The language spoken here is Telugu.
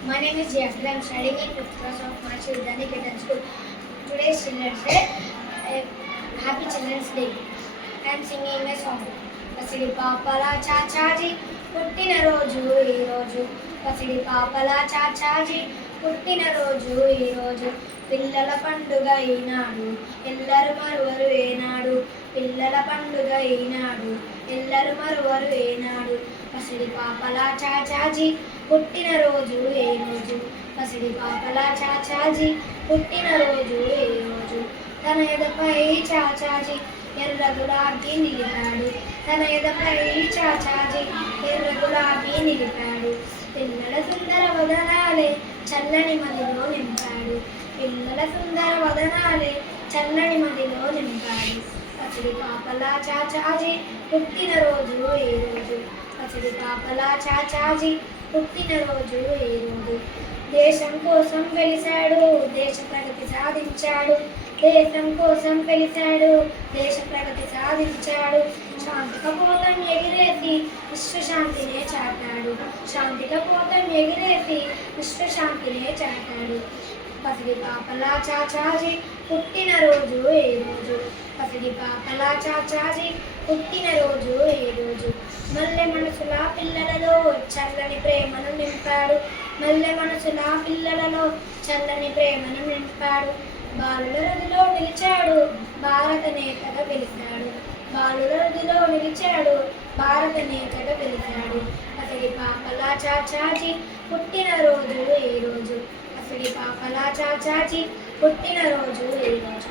My name is Jeffrey. I am studying in 5th class of Maharshi Vidyanikedhan School. Today is Children's Day. Happy Children's Day. I am singing a song. పసిడి పాపల చాచాజీ పుట్టిన రోజు ఈ రోజు పసిడి పాపల చాచాజీ పుట్టిన రోజు ఈ రోజు పిల్లల పండుగ ఈనాడు ఎల్లరు మరువరు ఏనాడు పిల్లల పండుగ ఈనాడు ఎల్లరు మరువరు ఏనాడు పసిడి పాపల చాచాజీ పుట్టిన రోజు ఏ రోజు పసిడి పాపల చాచాజీ పుట్టిన రోజు ఏ రోజు తన ఎదపై చాచాజీ ఎర్ర గులాబీ నిలిపాడు తన ఎదపై చాచాజీ ఎర్ర గులాబీ నిలిపాడు పిల్లల సుందర వదనాలే చల్లని మదిలో నింపాడు పిల్లల సుందర వదనాలే చల్లని మదిలో నింపాడు పసిడి పాపల చాచాజీ పుట్టిన రోజు ఏ రోజు పసిడి పాపల చాచాజీ పుట్టిన రోజు ఏ రోజు దేశం కోసం వెలిశాడు దేశ ప్రగతి సాధించాడు దేశం కోసం వెలిశాడు దేశ ప్రగతి సాధించాడు శాంతి కపోతం ఎగిరేసి విశ్వశాంతినే చాటాడు శాంతి కపోతం ఎగిరేసి విశ్వశాంతినే చాటాడు పసిడి పాపల చాచాజీ పుట్టిన రోజు ఏ రోజు పసిడి పాపల చాచాజీ పుట్టిన రోజు ఏ రోజు మల్లె మనసుల పిల్లలలో చల్లని ప్రేమను నింపాడు మల్లె మనసుల పిల్లలలో చల్లని ప్రేమను నింపాడు బాలుల రదిలో నిలిచాడు భారత నేతగా పిలిచాడు బాలుల రదిలో నిలిచాడు భారత నేతగా పిలిచాడు పసిడి పాపల చాచాజీ పుట్టిన రోజు ఏ రోజు పసిడి పాపల చాచాజీ పుట్టిన రోజు ఏ రోజు